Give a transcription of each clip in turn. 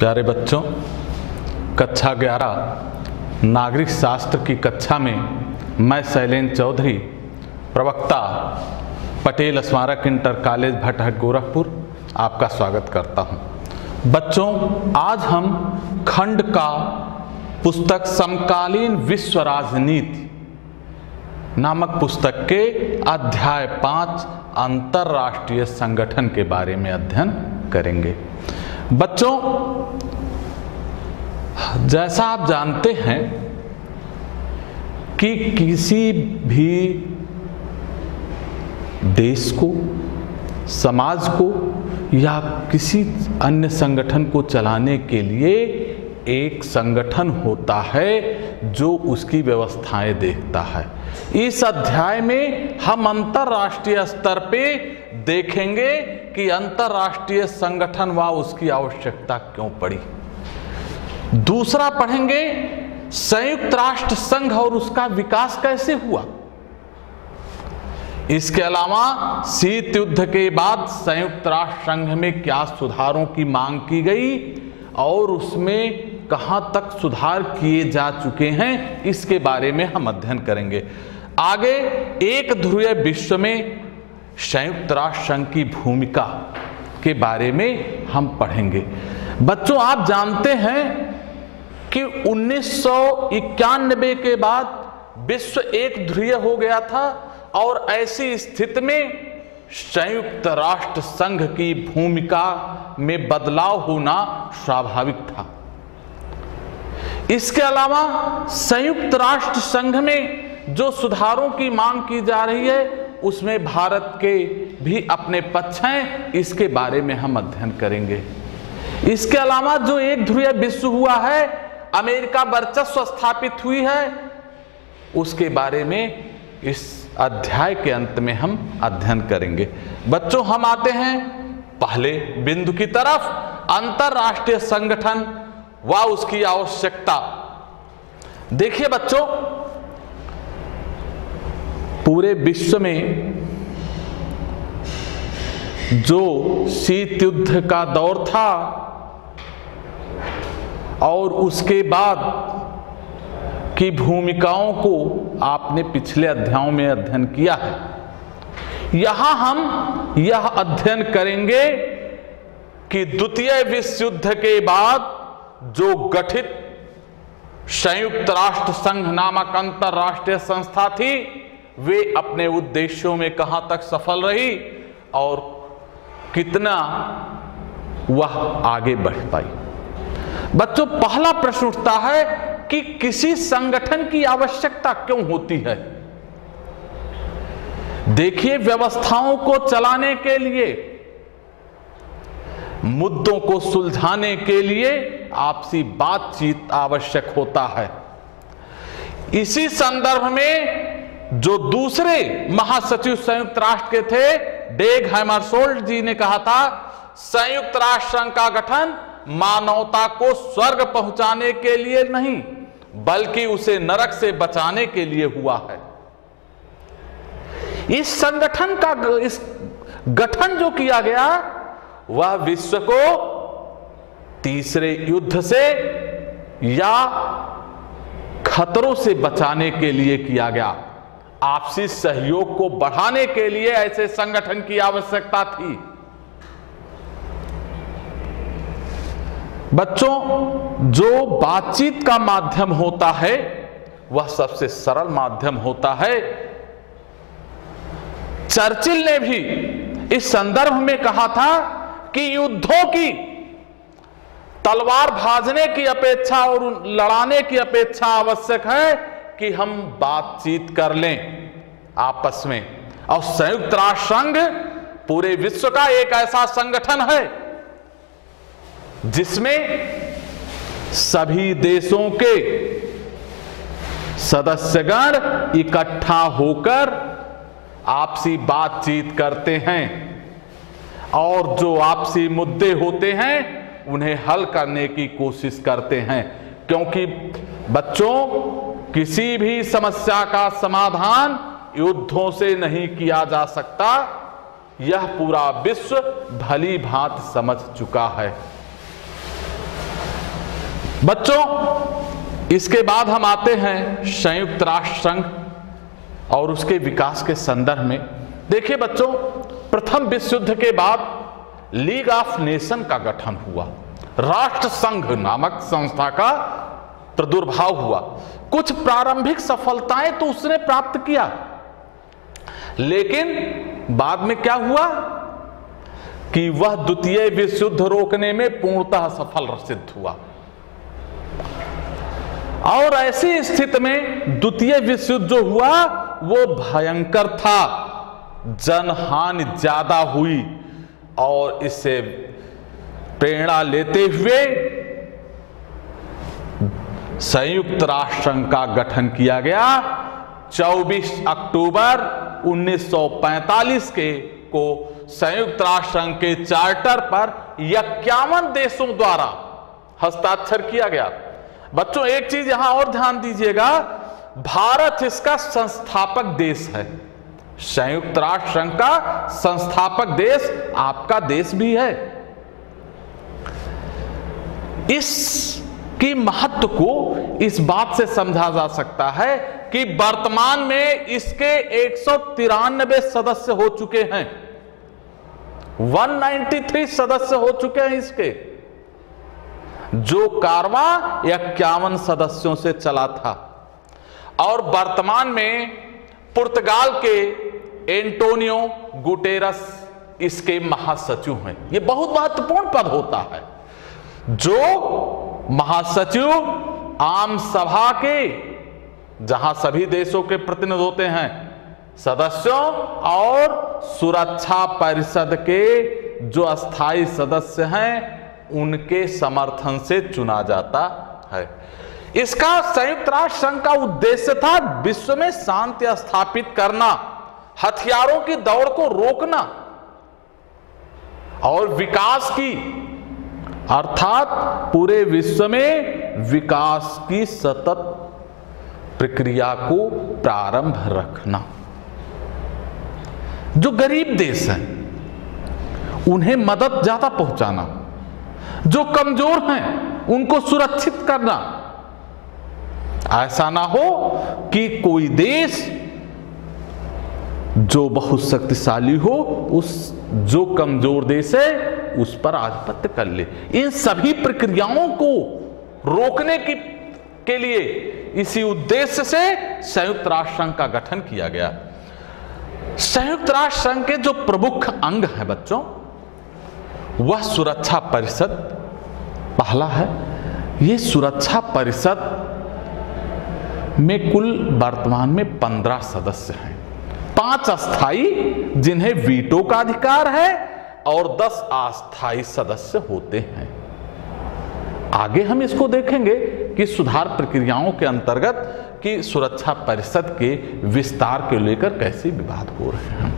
प्यारे बच्चों, कक्षा 11 नागरिक शास्त्र की कक्षा में मैं शैलेंद्र चौधरी, प्रवक्ता पटेल स्मारक इंटर कॉलेज भटहट गोरखपुर, आपका स्वागत करता हूं। बच्चों, आज हम खंड का पुस्तक समकालीन विश्व राजनीति नामक पुस्तक के अध्याय 5 अंतरराष्ट्रीय संगठन के बारे में अध्ययन करेंगे। बच्चों, जैसा आप जानते हैं कि किसी भी देश को, समाज को या किसी अन्य संगठन को चलाने के लिए एक संगठन होता है जो उसकी व्यवस्थाएं देखता है। इस अध्याय में हम अंतरराष्ट्रीय स्तर पे देखेंगे कि अंतरराष्ट्रीय संगठन व उसकी आवश्यकता क्यों पड़ी। दूसरा पढ़ेंगे संयुक्त राष्ट्र संघ और उसका विकास कैसे हुआ। इसके अलावा शीत युद्ध के बाद संयुक्त राष्ट्र संघ में क्या सुधारों की मांग की गई और उसमें कहां तक सुधार किए जा चुके हैं, इसके बारे में हम अध्ययन करेंगे। आगे एक ध्रुवीय विश्व में संयुक्त राष्ट्र संघ की भूमिका के बारे में हम पढ़ेंगे। बच्चों, आप जानते हैं कि 1991 के बाद विश्व एक ध्रुवीय हो गया था और ऐसी स्थिति में संयुक्त राष्ट्र संघ की भूमिका में बदलाव होना स्वाभाविक था। इसके अलावा संयुक्त राष्ट्र संघ में जो सुधारों की मांग की जा रही है उसमें भारत के भी अपने पक्ष हैं, इसके बारे में हम अध्ययन करेंगे। इसके अलावा जो एक ध्रुवीय विश्व हुआ है, अमेरिका वर्चस्व स्थापित हुई है, उसके बारे में इस अध्याय के अंत में हम अध्ययन करेंगे। बच्चों, हम आते हैं पहले बिंदु की तरफ, अंतरराष्ट्रीय संगठन व उसकी आवश्यकता। देखिए बच्चों, पूरे विश्व में जो शीत युद्ध का दौर था और उसके बाद की भूमिकाओं को आपने पिछले अध्यायों में अध्ययन किया है। यहां हम यह अध्ययन करेंगे कि द्वितीय विश्व युद्ध के बाद जो गठित संयुक्त राष्ट्र संघ नामक अंतरराष्ट्रीय संस्था थी, वे अपने उद्देश्यों में कहां तक सफल रही और कितना वह आगे बढ़ पाई। बच्चों, पहला प्रश्न उठता है कि किसी संगठन की आवश्यकता क्यों होती है। देखिए, व्यवस्थाओं को चलाने के लिए, मुद्दों को सुलझाने के लिए आपसी बातचीत आवश्यक होता है। इसी संदर्भ में जो दूसरे महासचिव संयुक्त राष्ट्र के थे, डेग हैमरशोल्ड जी ने कहा था, संयुक्त राष्ट्र संघ का गठन मानवता को स्वर्ग पहुंचाने के लिए नहीं बल्कि उसे नरक से बचाने के लिए हुआ है। इस संगठन का इस गठन जो किया गया वह विश्व को तीसरे युद्ध से या खतरों से बचाने के लिए किया गया। आपसी सहयोग को बढ़ाने के लिए ऐसे संगठन की आवश्यकता थी। बच्चों, जो बातचीत का माध्यम होता है वह सबसे सरल माध्यम होता है। चर्चिल ने भी इस संदर्भ में कहा था कि युद्धों की तलवार भाजने की अपेक्षा और लड़ाने की अपेक्षा आवश्यक है कि हम बातचीत कर लें आपस में। और संयुक्त राष्ट्र संघ पूरे विश्व का एक ऐसा संगठन है जिसमें सभी देशों के सदस्यगण इकट्ठा होकर आपसी बातचीत करते हैं और जो आपसी मुद्दे होते हैं उन्हें हल करने की कोशिश करते हैं। क्योंकि बच्चों, किसी भी समस्या का समाधान युद्धों से नहीं किया जा सकता, यह पूरा विश्व भली भांति समझ चुका है। बच्चों, इसके बाद हम आते हैं संयुक्त राष्ट्र संघ और उसके विकास के संदर्भ में। देखिए बच्चों, प्रथम विश्व युद्ध के बाद लीग ऑफ नेशन का गठन हुआ, राष्ट्र संघ नामक संस्था का प्रादुर्भाव हुआ। कुछ प्रारंभिक सफलताएं तो उसने प्राप्त किया, लेकिन बाद में क्या हुआ कि वह द्वितीय विश्व युद्ध रोकने में पूर्णतः सफल सिद्ध हुआ। और ऐसी स्थिति में द्वितीय विश्व युद्ध जो हुआ वो भयंकर था, जनहानि ज्यादा हुई, और इससे प्रेरणा लेते हुए संयुक्त राष्ट्र संघ का गठन किया गया। 24 अक्टूबर 1945 को संयुक्त राष्ट्र संघ के चार्टर पर 51 देशों द्वारा हस्ताक्षर किया गया। बच्चों, एक चीज यहां और ध्यान दीजिएगा, भारत इसका संस्थापक देश है। संयुक्त राष्ट्र संघ का संस्थापक देश आपका देश भी है। इसकी महत्व को इस बात से समझा जा सकता है कि वर्तमान में इसके 193 सदस्य हो चुके हैं, 193 सदस्य हो चुके हैं इसके, जो कारवा 51 सदस्यों से चला था। और वर्तमान में पुर्तगाल के एंटोनियो गुटेरस इसके महासचिव हैं। यह बहुत महत्वपूर्ण पद होता है, जो महासचिव आम सभा के, जहां सभी देशों के प्रतिनिधि होते हैं, सदस्यों, और सुरक्षा परिषद के जो अस्थायी सदस्य हैं उनके समर्थन से चुना जाता है। इसका संयुक्त राष्ट्र संघ का उद्देश्य था विश्व में शांति स्थापित करना, हथियारों की दौड़ को रोकना और विकास की, अर्थात पूरे विश्व में विकास की सतत प्रक्रिया को प्रारंभ रखना। जो गरीब देश हैं उन्हें मदद ज्यादा पहुंचाना, जो कमजोर हैं उनको सुरक्षित करना। ऐसा ना हो कि कोई देश जो बहुत शक्तिशाली हो उस जो कमजोर देश है उस पर आधिपत्य कर ले। इन सभी प्रक्रियाओं को रोकने के लिए इसी उद्देश्य से संयुक्त राष्ट्र संघ का गठन किया गया। संयुक्त राष्ट्र संघ के जो प्रमुख अंग हैं बच्चों, वह सुरक्षा परिषद पहला है। यह सुरक्षा परिषद में कुल वर्तमान में 15 सदस्य हैं, 5 अस्थाई जिन्हें वीटो का अधिकार है और 10 अस्थाई सदस्य होते हैं। आगे हम इसको देखेंगे कि सुधार प्रक्रियाओं के अंतर्गत कि सुरक्षा परिषद के विस्तार को लेकर कैसे विवाद हो रहे हैं।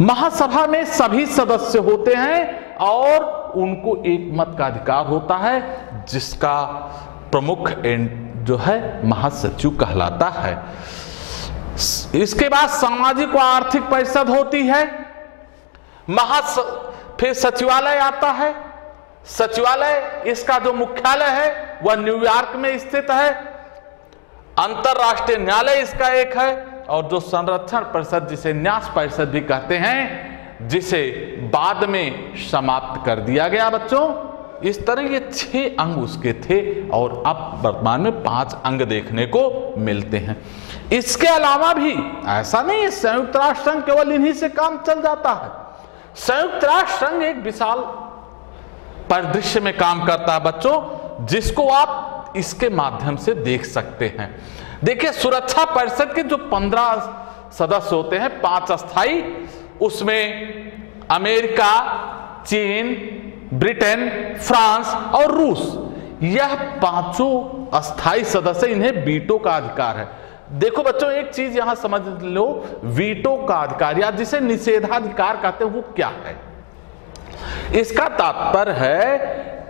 महासभा में सभी सदस्य होते हैं और उनको एक मत का अधिकार होता है, जिसका प्रमुख जो है महासचिव कहलाता है। इसके बाद सामाजिक व आर्थिक परिषद होती है। फिर सचिवालय आता है। सचिवालय इसका जो मुख्यालय है वह न्यूयॉर्क में स्थित है। अंतरराष्ट्रीय न्यायालय इसका एक है, और जो संरक्षण परिषद जिसे न्यास परिषद भी कहते हैं, जिसे बाद में समाप्त कर दिया गया बच्चों। इस तरह ये 6 अंग उसके थे और अब वर्तमान में 5 अंग देखने को मिलते हैं। इसके अलावा भी ऐसा नहीं है संयुक्त राष्ट्र संघ केवल इन्हीं से काम चल जाता है। संयुक्त राष्ट्र संघ एक विशाल परिदृश्य में काम करता है बच्चों, जिसको आप इसके माध्यम से देख सकते हैं। देखिए, सुरक्षा परिषद के जो 15 सदस्य होते हैं, 5 अस्थाई, उसमें अमेरिका, चीन, ब्रिटेन, फ्रांस और रूस, यह 5 अस्थाई सदस्य, इन्हें वीटो का अधिकार है। देखो बच्चों, एक चीज यहां समझ लो, वीटो का अधिकार या जिसे निषेधाधिकार कहते हैं वो क्या है। इसका तात्पर्य है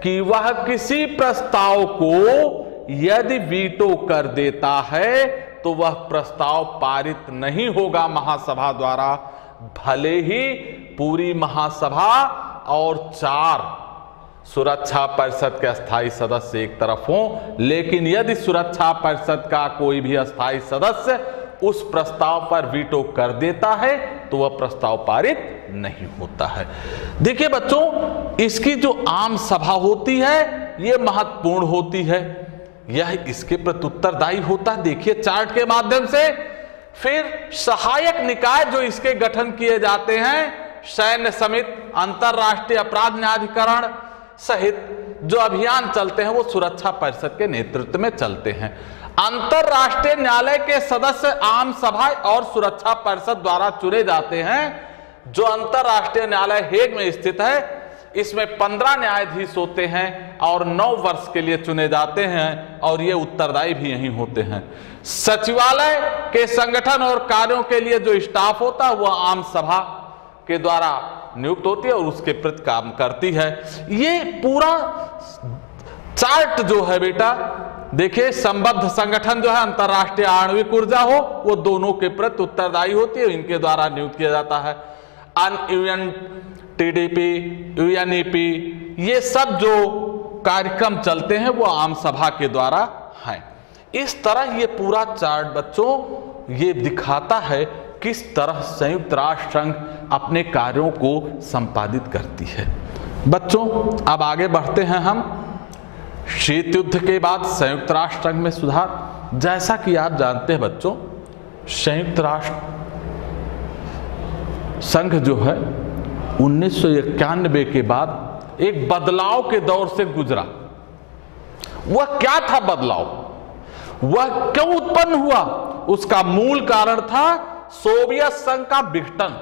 कि वह किसी प्रस्ताव को यदि वीटो कर देता है तो वह प्रस्ताव पारित नहीं होगा महासभा द्वारा, भले ही पूरी महासभा और 4 सुरक्षा परिषद के अस्थायी सदस्य एक तरफ हों, लेकिन यदि सुरक्षा परिषद का कोई भी अस्थायी सदस्य उस प्रस्ताव पर वीटो कर देता है तो वह प्रस्ताव पारित नहीं होता है। देखिए बच्चों, इसकी जो आम सभा होती है यह महत्वपूर्ण होती है, यह इसके प्रति उत्तरदायी होता है। देखिए चार्ट के माध्यम से। फिर सहायक निकाय जो इसके गठन किए जाते हैं, सैन्य समिति, अंतरराष्ट्रीय अपराध न्यायाधिकरण सहित जो अभियान चलते हैं वो सुरक्षा परिषद के नेतृत्व में चलते हैं। अंतरराष्ट्रीय न्यायालय के सदस्य आम सभा और सुरक्षा परिषद द्वारा चुने जाते हैं। जो अंतरराष्ट्रीय न्यायालय हेग में स्थित है, इसमें 15 न्यायाधीश होते हैं और 9 वर्ष के लिए चुने जाते हैं और ये उत्तरदायी भी यही होते हैं। सचिवालय के संगठन और कार्यों के लिए जो स्टाफ होता है वह आम सभा के द्वारा नियुक्त होती है और उसके प्रति काम करती है। ये पूरा चार्ट जो है बेटा, देखिए संबद्ध संगठन जो है अंतरराष्ट्रीय आणविक ऊर्जा हो, वो दोनों के प्रति उत्तरदायी होती है, इनके द्वारा नियुक्त किया जाता है। यूएनटीडीपी, यूएनईपी, ये सब जो कार्यक्रम चलते हैं वो आम सभा के द्वारा हैं। इस तरह ये पूरा चार्ट बच्चों ये दिखाता है किस तरह संयुक्त राष्ट्र संघ अपने कार्यों को संपादित करती है। बच्चों अब आगे बढ़ते हैं हम। शीत युद्ध के बाद संयुक्त राष्ट्र संघ में सुधार। जैसा कि आप जानते हैं बच्चों, संयुक्त राष्ट्र संघ जो है 1991 के बाद एक बदलाव के दौर से गुजरा। वह क्या था बदलाव, वह क्यों उत्पन्न हुआ? उसका मूल कारण था सोवियत संघ का विघटन।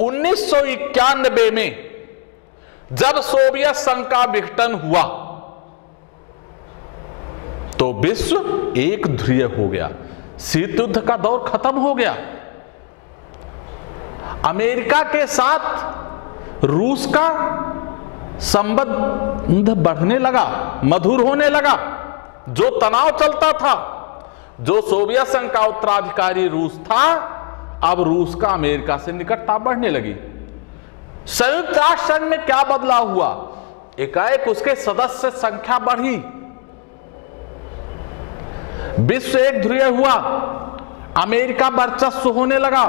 1991 में जब सोवियत संघ का विघटन हुआ तो विश्व एक ध्रुवीय हो गया, शीत युद्ध का दौर खत्म हो गया। अमेरिका के साथ रूस का संबंध बढ़ने लगा, मधुर होने लगा। जो तनाव चलता था, जो सोवियत संघ का उत्तराधिकारी रूस था, अब रूस का अमेरिका से निकटता बढ़ने लगी। संयुक्त राष्ट्र संघ में क्या बदलाव हुआ? एकाएक उसके सदस्य संख्या बढ़ी, विश्व एक ध्रुवीय हुआ, अमेरिका वर्चस्व होने लगा।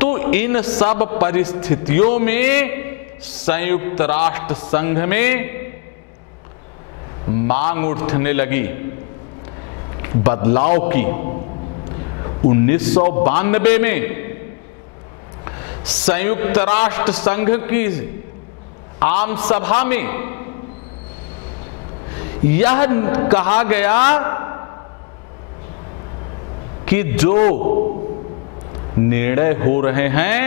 तो इन सब परिस्थितियों में संयुक्त राष्ट्र संघ में मांग उठने लगी बदलाव की। 1992 में संयुक्त राष्ट्र संघ की आम सभा में यह कहा गया कि जो निर्णय हो रहे हैं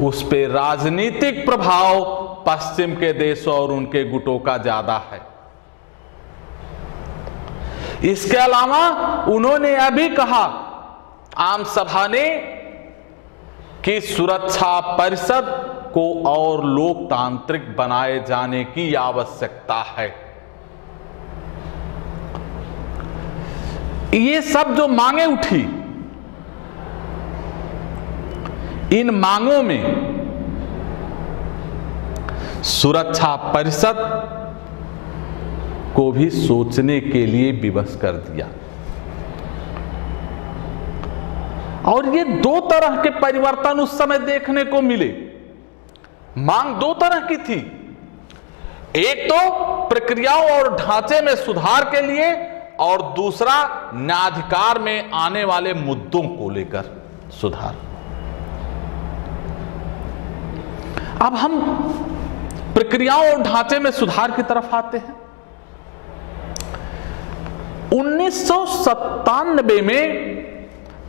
उस पे राजनीतिक प्रभाव पश्चिम के देशों और उनके गुटों का ज्यादा है। इसके अलावा उन्होंने यह भी कहा आम सभा ने कि सुरक्षा परिषद को और लोकतांत्रिक बनाए जाने की आवश्यकता है। ये सब जो मांगे उठी, इन मांगों में सुरक्षा परिषद को भी सोचने के लिए विवश कर दिया। और ये दो तरह के परिवर्तन उस समय देखने को मिले। मांग दो तरह की थी, एक तो प्रक्रियाओं और ढांचे में सुधार के लिए और दूसरा न्यायाधिकार में आने वाले मुद्दों को लेकर सुधार। अब हम प्रक्रियाओं और ढांचे में सुधार की तरफ आते हैं। 1997 में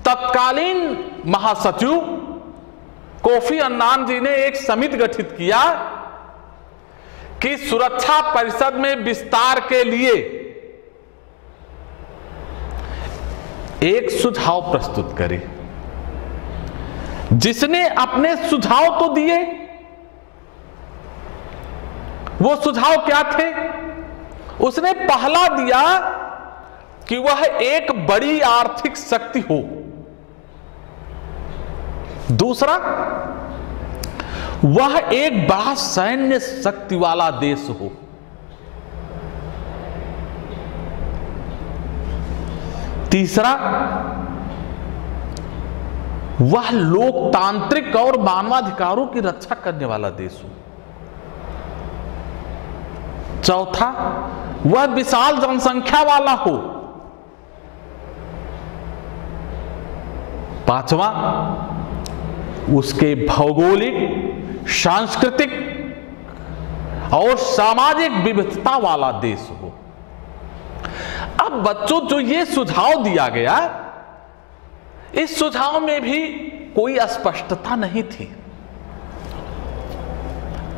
तत्कालीन महासचिव कोफी अन्नान जी ने एक समिति गठित किया कि सुरक्षा परिषद में विस्तार के लिए एक सुझाव प्रस्तुत करे। जिसने अपने सुझाव तो दिए, वो सुझाव क्या थे? उसने पहला दिया कि वह एक बड़ी आर्थिक शक्ति हो। दूसरा, वह एक बड़ा सैन्य शक्ति वाला देश हो। तीसरा, वह लोकतांत्रिक और मानवाधिकारों की रक्षा करने वाला देश हो। चौथा, वह विशाल जनसंख्या वाला हो। पांचवा, उसके भौगोलिक, सांस्कृतिक और सामाजिक विविधता वाला देश हो। अब बच्चों, जो ये सुझाव दिया गया, इस सुझाव में भी कोई अस्पष्टता नहीं थी।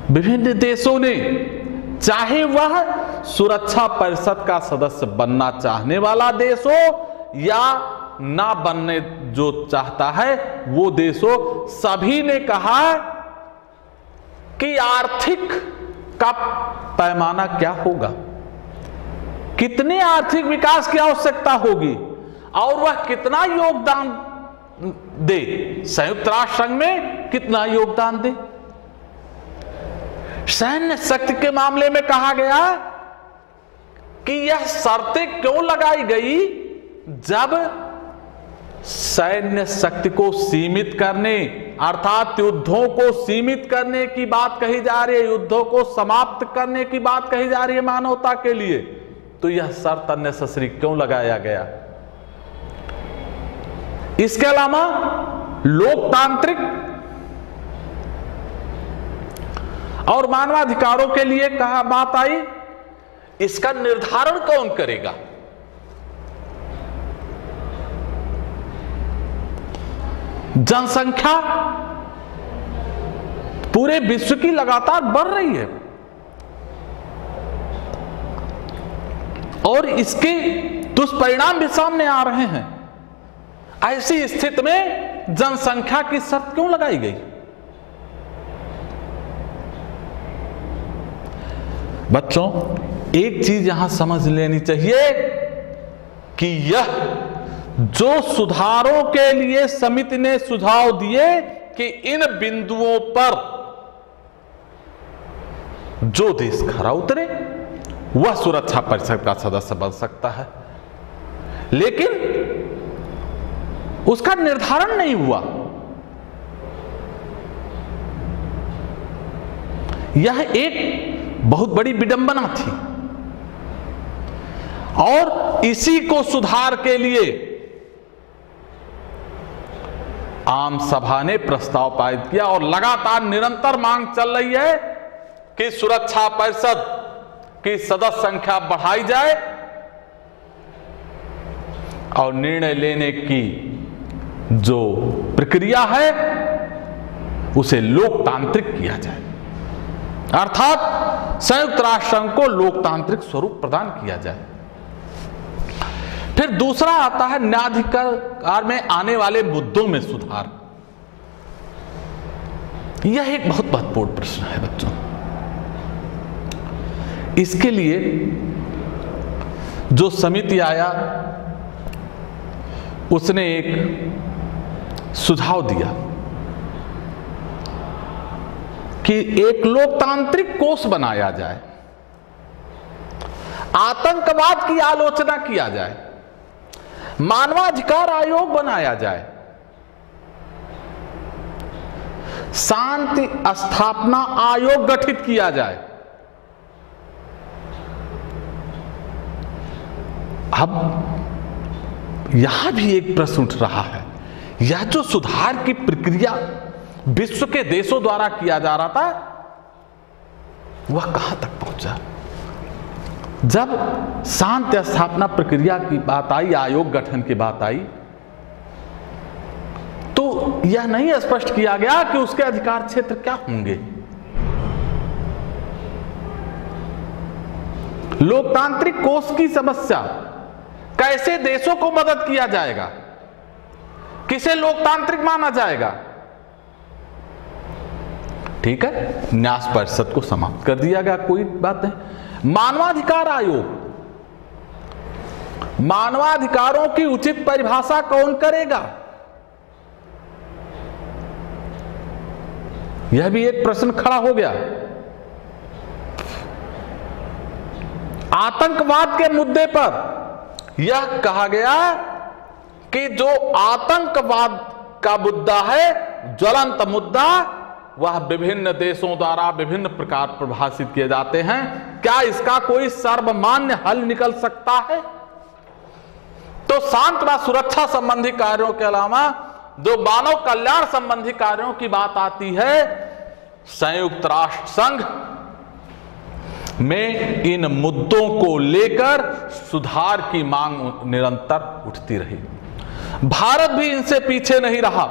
विभिन्न देशों ने, चाहे वह सुरक्षा परिषद का सदस्य बनना चाहने वाला देश हो या ना बनने जो चाहता है वो देश हो, सभी ने कहा कि आर्थिक का पैमाना क्या होगा, कितने आर्थिक विकास की आवश्यकता होगी और वह कितना योगदान दे, संयुक्त राष्ट्र संघ में कितना योगदान दे। सैन्य शक्ति के मामले में कहा गया कि यह शर्तें क्यों लगाई गई, जब सैन्य शक्ति को सीमित करने अर्थात युद्धों को सीमित करने की बात कही जा रही है, युद्धों को समाप्त करने की बात कही जा रही है मानवता के लिए, तो यह शर्त अननेसेसरी क्यों लगाया गया। इसके अलावा लोकतांत्रिक और मानवाधिकारों के लिए कहा बात आई, इसका निर्धारण कौन करेगा। जनसंख्या पूरे विश्व की लगातार बढ़ रही है और इसके दुष्परिणाम भी सामने आ रहे हैं। ऐसी स्थिति में जनसंख्या की शर्त क्यों लगाई गई। बच्चों, एक चीज यहां समझ लेनी चाहिए कि यह जो सुधारों के लिए समिति ने सुझाव दिए कि इन बिंदुओं पर जो देश खरा उतरे वह सुरक्षा परिषद का सदस्य बन सकता है, लेकिन उसका निर्धारण नहीं हुआ। यह एक बहुत बड़ी विडंबना थी और इसी को सुधार के लिए आम सभा ने प्रस्ताव पारित किया और लगातार निरंतर मांग चल रही है कि सुरक्षा परिषद की सदस्य संख्या बढ़ाई जाए और निर्णय लेने की जो प्रक्रिया है उसे लोकतांत्रिक किया जाए, अर्थात संयुक्त राष्ट्र संघ को लोकतांत्रिक स्वरूप प्रदान किया जाए। फिर दूसरा आता है न्यायाधिकार में आने वाले मुद्दों में सुधार। यह एक बहुत महत्वपूर्ण प्रश्न है बच्चों। इसके लिए जो समिति आया उसने एक सुझाव दिया कि एक लोकतांत्रिक कोष बनाया जाए, आतंकवाद की आलोचना किया जाए, मानवाधिकार आयोग बनाया जाए, शांति स्थापना आयोग गठित किया जाए। अब यहां भी एक प्रश्न उठ रहा है, यह जो सुधार की प्रक्रिया विश्व के देशों द्वारा किया जा रहा था वह कहां तक पहुंचा। जब शांति स्थापना प्रक्रिया की बात आई, आयोग गठन की बात आई, तो यह नहीं स्पष्ट किया गया कि उसके अधिकार क्षेत्र क्या होंगे। लोकतांत्रिक कोष की समस्या, कैसे देशों को मदद किया जाएगा, किसे लोकतांत्रिक माना जाएगा। ठीक है, न्यास परिषद को समाप्त कर दिया गया, कोई बात नहीं। मानवाधिकार आयोग, मानवाधिकारों की उचित परिभाषा कौन करेगा, यह भी एक प्रश्न खड़ा हो गया। आतंकवाद के मुद्दे पर यह कहा गया कि जो आतंकवाद का मुद्दा है, ज्वलंत मुद्दा, वह विभिन्न देशों द्वारा विभिन्न प्रकार परिभाषित किए जाते हैं। क्या इसका कोई सर्वमान्य हल निकल सकता है? तो शांति व सुरक्षा संबंधी कार्यों के अलावा जो मानव कल्याण संबंधी कार्यों की बात आती है, संयुक्त राष्ट्र संघ में इन मुद्दों को लेकर सुधार की मांग निरंतर उठती रही। भारत भी इनसे पीछे नहीं रहा,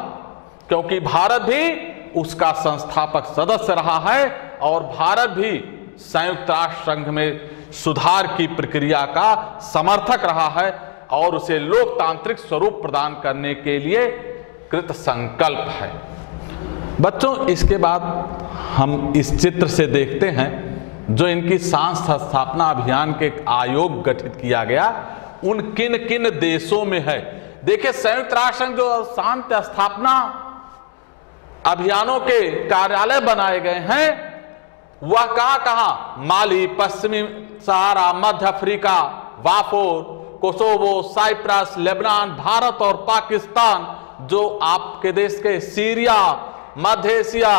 क्योंकि भारत भी उसका संस्थापक सदस्य रहा है और भारत भी संयुक्त राष्ट्र संघ में सुधार की प्रक्रिया का समर्थक रहा है और उसे लोकतांत्रिक स्वरूप प्रदान करने के लिए कृत संकल्प है। बच्चों, इसके बाद हम इस चित्र से देखते हैं जो इनकी शांति स्थापना अभियान के आयोग गठित किया गया, उन किन किन देशों में है। देखिए, संयुक्त राष्ट्र संघ जो शांति स्थापना अभियानों के कार्यालय बनाए गए हैं, वह कहां? माली, पश्चिमी सहारा, मध्य अफ्रीका, वाफोर, कोसोवो, साइप्रस, लेबनान, भारत और पाकिस्तान, जो आपके देश के सीरिया, मध्य एशिया,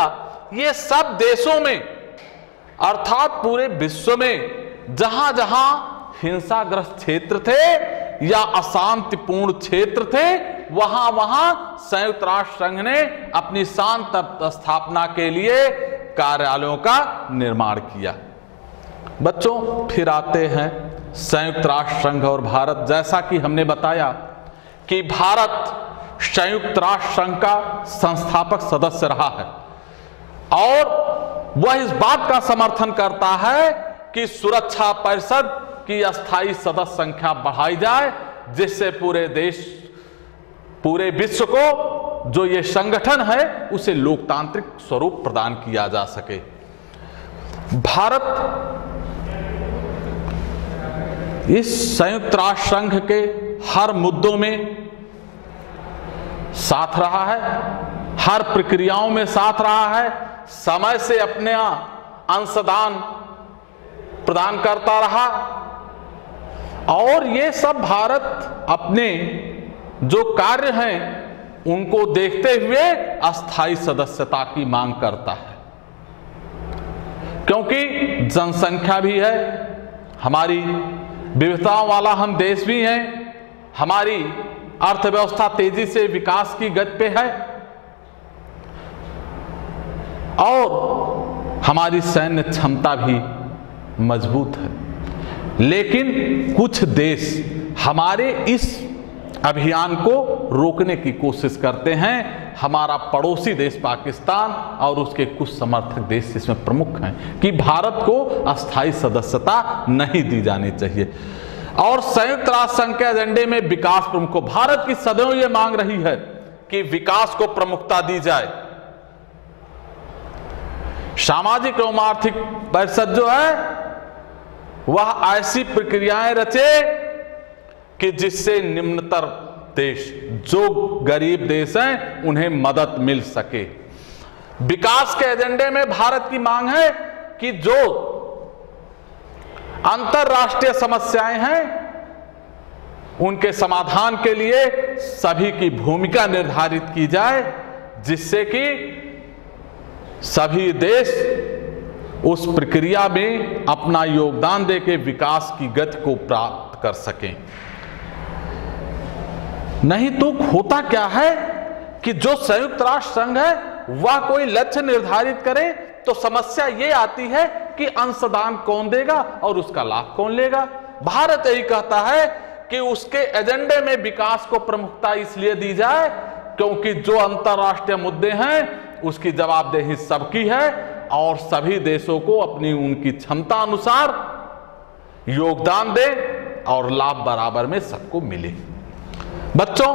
ये सब देशों में, अर्थात पूरे विश्व में जहां जहां हिंसाग्रस्त क्षेत्र थे या अशांतिपूर्ण क्षेत्र थे, वहां वहां संयुक्त राष्ट्र संघ ने अपनी शांति स्थापना के लिए कार्यालयों का निर्माण किया। बच्चों, फिर आते हैं संयुक्त राष्ट्र संघ और भारत। जैसा कि हमने बताया कि भारत संयुक्त राष्ट्र संघ का संस्थापक सदस्य रहा है और वह इस बात का समर्थन करता है कि सुरक्षा परिषद की अस्थायी सदस्य संख्या बढ़ाई जाए, जिससे पूरे विश्व को जो ये संगठन है उसे लोकतांत्रिक स्वरूप प्रदान किया जा सके। भारत इस संयुक्त राष्ट्र संघ के हर मुद्दों में साथ रहा है, हर प्रक्रियाओं में साथ रहा है, समय से अपने अंशदान प्रदान करता रहा और ये सब भारत अपने जो कार्य हैं उनको देखते हुए अस्थायी सदस्यता की मांग करता है, क्योंकि जनसंख्या भी है, हमारी विविधताओं वाला हम देश भी हैं, हमारी अर्थव्यवस्था तेजी से विकास की गति पे है और हमारी सैन्य क्षमता भी मजबूत है। लेकिन कुछ देश हमारे इस अभियान को रोकने की कोशिश करते हैं। हमारा पड़ोसी देश पाकिस्तान और उसके कुछ समर्थक देश इसमें प्रमुख हैं कि भारत को अस्थायी सदस्यता नहीं दी जानी चाहिए और संयुक्त राष्ट्र संघ के एजेंडे में विकास प्रमुख को, भारत की सदैव ये मांग रही है कि विकास को प्रमुखता दी जाए। सामाजिक एवं आर्थिक परिषद जो है वह ऐसी प्रक्रियाएं रचे कि जिससे निम्नतर देश, जो गरीब देश हैं, उन्हें मदद मिल सके। विकास के एजेंडे में भारत की मांग है कि जो अंतरराष्ट्रीय समस्याएं हैं उनके समाधान के लिए सभी की भूमिका निर्धारित की जाए, जिससे कि सभी देश उस प्रक्रिया में अपना योगदान देकर विकास की गति को प्राप्त कर सकें। नहीं तो होता क्या है कि जो संयुक्त राष्ट्र संघ है वह कोई लक्ष्य निर्धारित करे तो समस्या ये आती है कि अंशदान कौन देगा और उसका लाभ कौन लेगा। भारत यही कहता है कि उसके एजेंडे में विकास को प्रमुखता इसलिए दी जाए क्योंकि जो अंतरराष्ट्रीय मुद्दे हैं उसकी जवाबदेही सबकी है और सभी देशों को अपनी उनकी क्षमता अनुसार योगदान दे और लाभ बराबर में सबको मिले। बच्चों,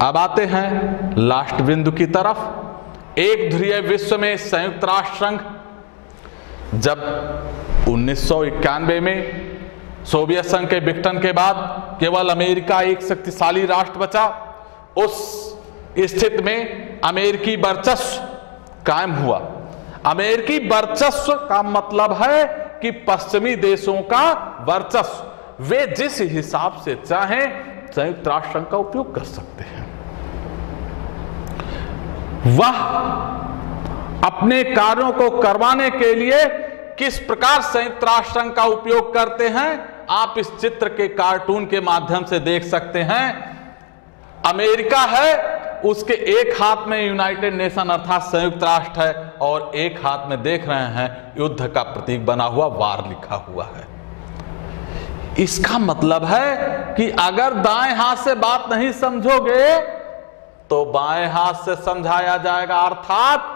अब आते हैं लास्ट बिंदु की तरफ। एक ध्रुवीय विश्व में संयुक्त राष्ट्र संघ जब 1991 में सोवियत संघ के विघटन के बाद केवल अमेरिका एक शक्तिशाली राष्ट्र बचा, उस स्थिति में अमेरिकी वर्चस्व कायम हुआ। अमेरिकी वर्चस्व का मतलब है कि पश्चिमी देशों का वर्चस्व वे जिस हिसाब से चाहें संयुक्त राष्ट्र संघ का उपयोग कर सकते हैं। वह अपने कार्यों को करवाने के लिए किस प्रकार संयुक्त राष्ट्र संघ का उपयोग करते हैं, आप इस चित्र के कार्टून के माध्यम से देख सकते हैं। अमेरिका है, उसके एक हाथ में यूनाइटेड नेशन अर्थात संयुक्त राष्ट्र है और एक हाथ में देख रहे हैं युद्ध का प्रतीक बना हुआ वार लिखा हुआ है। इसका मतलब है कि अगर दाएं हाथ से बात नहीं समझोगे तो बाएं हाथ से समझाया जाएगा, अर्थात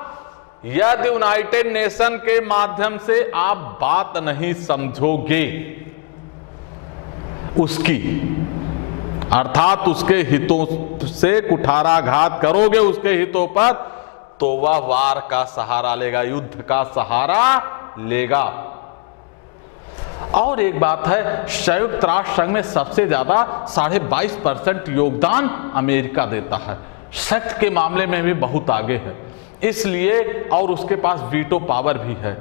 यदि यूनाइटेड नेशन के माध्यम से आप बात नहीं समझोगे उसकी, अर्थात उसके हितों से कुठाराघात करोगे उसके हितों पर, तो वह वार का सहारा लेगा, युद्ध का सहारा लेगा। और एक बात है, संयुक्त राष्ट्र संघ में सबसे ज्यादा 22.5% योगदान अमेरिका देता है, शक्ति के मामले में भी बहुत आगे है, इसलिए और उसके पास वीटो पावर भी है।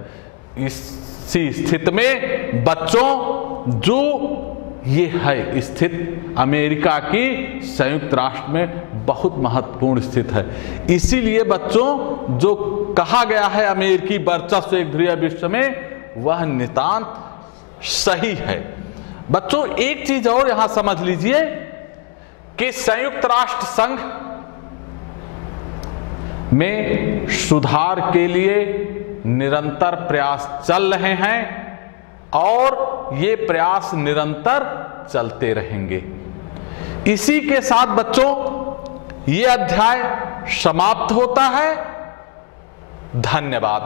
इसी स्थिति में बच्चों, जो ये है स्थिति अमेरिका की संयुक्त राष्ट्र में बहुत महत्वपूर्ण स्थिति है। इसीलिए बच्चों, जो कहा गया है अमेरिकी वर्चस्व एक ध्रुवीय विश्व में, वह नितांत सही है। बच्चों एक चीज और यहां समझ लीजिए कि संयुक्त राष्ट्र संघ में सुधार के लिए निरंतर प्रयास चल रहे हैं और ये प्रयास निरंतर चलते रहेंगे। इसी के साथ बच्चों ये अध्याय समाप्त होता है। धन्यवाद।